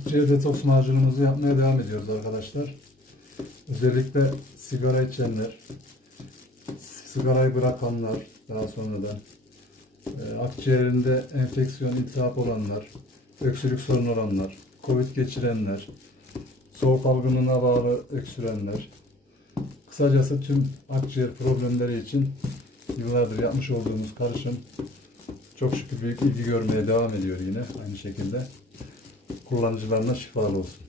Akciğer detoks macunumuzu yapmaya devam ediyoruz arkadaşlar. Özellikle sigara içenler, sigarayı bırakanlar, daha sonradan akciğerinde enfeksiyon, iltihap olanlar, öksürük sorunu olanlar, Covid geçirenler, soğuk algınlığına bağlı öksürenler, kısacası tüm akciğer problemleri için yıllardır yapmış olduğumuz karışım çok şükür büyük ilgi görmeye devam ediyor yine aynı şekilde. Kullanıcılarına şifalı olsun.